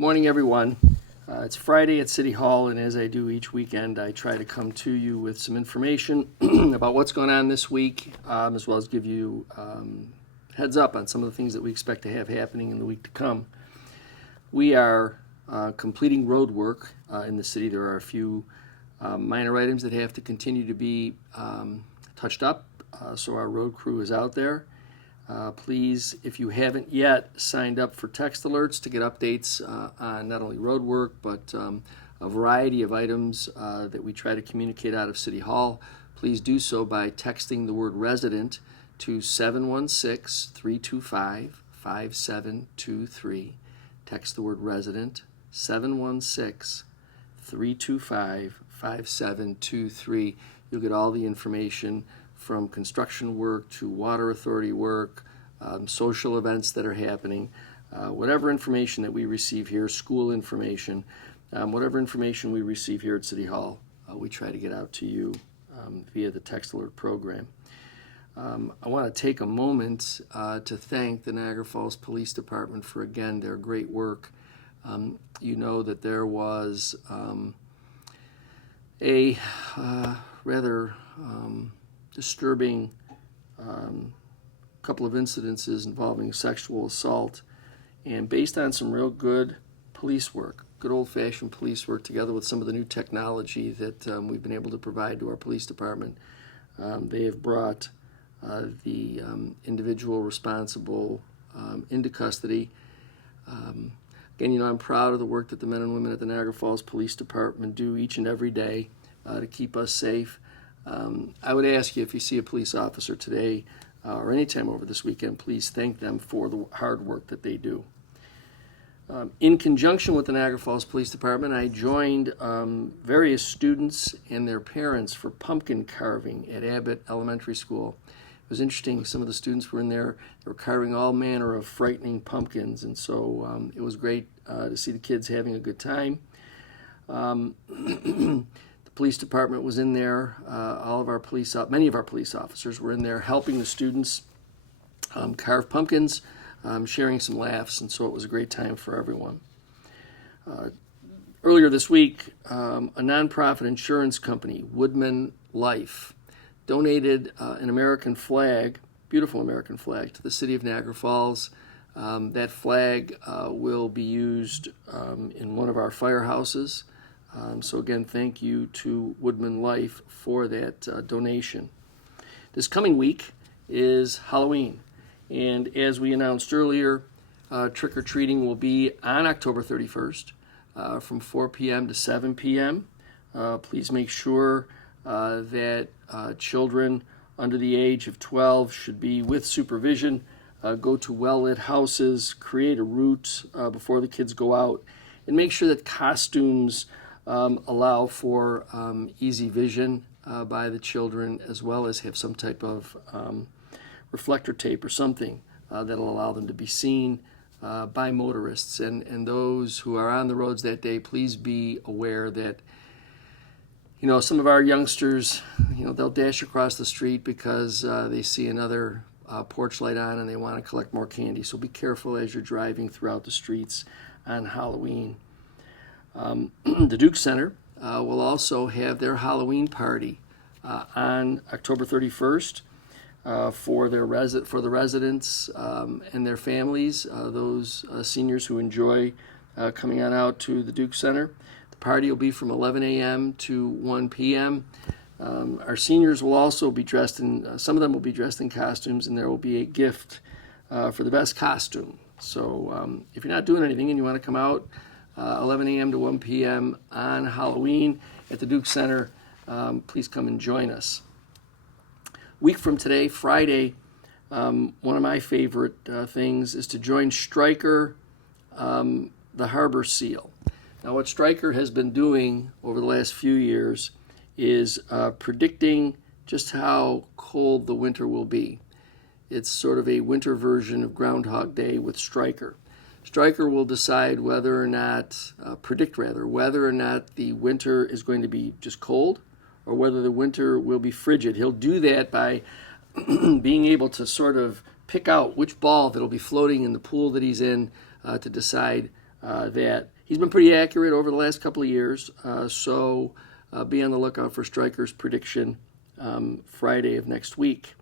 Morning, everyone. It's Friday at City Hall, and as I do each weekend, I try to come to you with some information about what's going on this week, as well as give you heads up on some of the things that we expect to have happening in the week to come. We are completing road work in the city. There are a few minor items that have to continue to be touched up, so our road crew is out there. Please, if you haven't yet signed up for text alerts to get updates on not only road work, but a variety of items that we try to communicate out of City Hall, please do so by texting the word resident to 716-325-5723. Text the word resident, 716-325-5723. You'll get all the information from construction work to water authority work, social events that are happening, whatever information that we receive here, school information, whatever information we receive here at City Hall, we try to get out to you via the text alert program. I want to take a moment to thank the Niagara Falls Police Department for, again, their great work. You know that there was a rather disturbing couple of incidences involving sexual assault, and based on some real good police work, good old-fashioned police work, together with some of the new technology that we've been able to provide to our police department, they have brought the individual responsible into custody. Again, you know, I'm proud of the work that the men and women at the Niagara Falls Police Department do each and every day to keep us safe. I would ask you, if you see a police officer today or anytime over this weekend, please thank them for the hard work that they do. In conjunction with the Niagara Falls Police Department, I joined various students and their parents for pumpkin carving at Abbott Elementary School. It was interesting. Some of the students were in there. They were carving all manner of frightening pumpkins, and so it was great to see the kids having a good time. Police department was in there. Many of our police officers were in there helping the students carve pumpkins, sharing some laughs, and so it was a great time for everyone. Earlier this week, a nonprofit insurance company, Woodman Life, donated an American flag, beautiful American flag, to the city of Niagara Falls. That flag will be used in one of our firehouses. So again, thank you to Woodman Life for that donation. This coming week is Halloween, and as we announced earlier, trick-or-treating will be on October 31st from 4 p.m. to 7 p.m. Please make sure that children under the age of 12 should be with supervision. Go to well-lit houses, create a route before the kids go out, and make sure that costumes allow for easy vision by the children, as well as have some type of reflector tape or something that'll allow them to be seen by motorists. And those who are on the roads that day, please be aware that, you know, some of our youngsters, you know, they'll dash across the street because they see another porch light on and they want to collect more candy. So be careful as you're driving throughout the streets on Halloween. The Duke Center will also have their Halloween party on October 31st for the residents and their families, those seniors who enjoy coming on out to the Duke Center. The party will be from 11 a.m. to 1 p.m. Our seniors will also be dressed in, some of them will be dressed in costumes, and there will be a gift for the best costume. So if you're not doing anything and you want to come out, 11 a.m. to 1 p.m. on Halloween at the Duke Center, please come and join us. Week from today, Friday, one of my favorite things is to join Stryker, the Harbor Seal. Now, what Stryker has been doing over the last few years is predicting just how cold the winter will be. It's sort of a winter version of Groundhog Day with Stryker. Stryker will decide whether or not, predict whether or not the winter is going to be just cold or whether the winter will be frigid. He'll do that by being able to sort of pick out which ball that'll be floating in the pool that he's in to decide that he's been pretty accurate over the last couple of years. So be on the lookout for Stryker's prediction Friday of next week.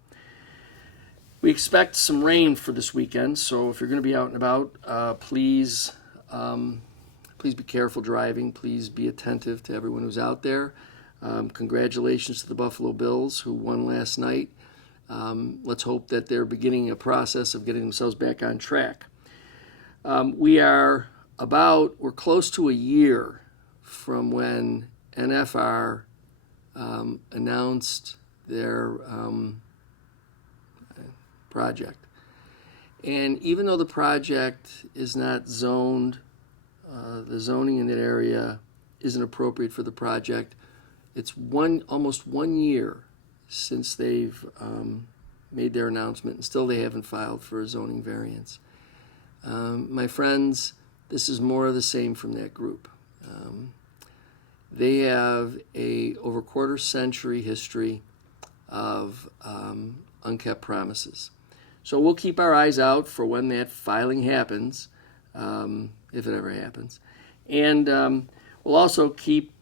We expect some rain for this weekend, so if you're going to be out and about, please be careful driving. Please be attentive to everyone who's out there. Congratulations to the Buffalo Bills, who won last night. Let's hope that they're beginning a process of getting themselves back on track. We're close to a year from when NFR announced their project. And even though the project is not zoned, the zoning in that area isn't appropriate for the project, it's almost 1 year since they've made their announcement, and still they haven't filed for a zoning variance. My friends, this is more of the same from that group. They have over quarter century history of unkept promises. So we'll keep our eyes out for when that filing happens, if it ever happens. And we'll also keep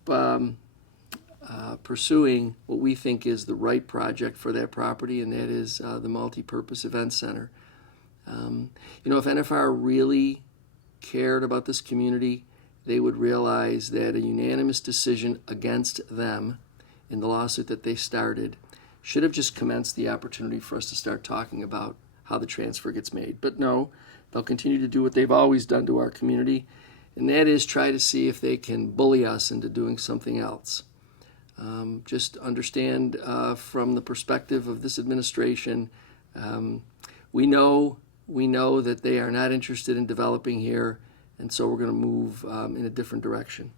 pursuing what we think is the right project for that property, and that is the multi-purpose event center. If NFR really cared about this community, they would realize that a unanimous decision against them in the lawsuit that they started should have just commenced the opportunity for us to start talking about how the transfer gets made. But no, they'll continue to do what they've always done to our community, and that is try to see if they can bully us into doing something else. Just understand from the perspective of this administration, we know that they are not interested in developing here, and so we're going to move in a different direction.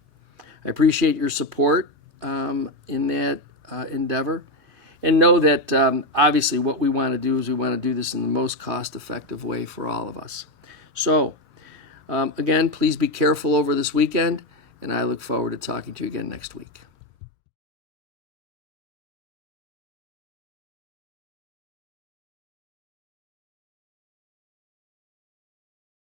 I appreciate your support in that endeavor, and know that obviously what we want to do is we want to do this in the most cost-effective way for all of us. So, again, please be careful over this weekend, and I look forward to talking to you again next week.